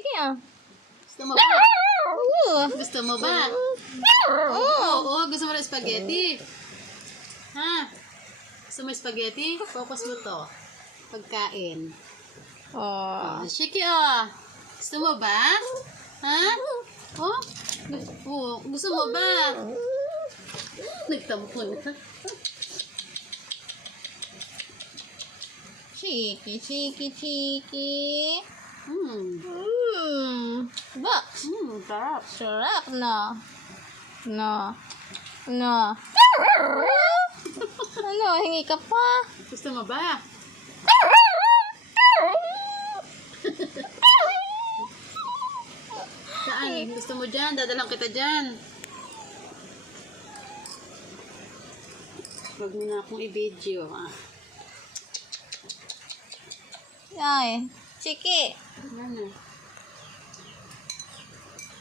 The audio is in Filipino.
Sige ah. Gusto mo ba? Gusto mo ba? Oo, gusto mo ng spaghetti? Ha? Gusto mo spaghetti? Focus mo to. Pagkain. Oh. Shiki, oh. Gusto mo ba? Ha? Oh? Gusto mo ba? Nagtampo na. Chiki, chiki, chiki. Box. Sarap. Sarap na. No. No. Ano, hingi ka pa? Gusto mo ba? Saan? Gusto mo dyan? Dadalang kita dyan. Huwag mo na akong i-video. Ay, chiki. Ano?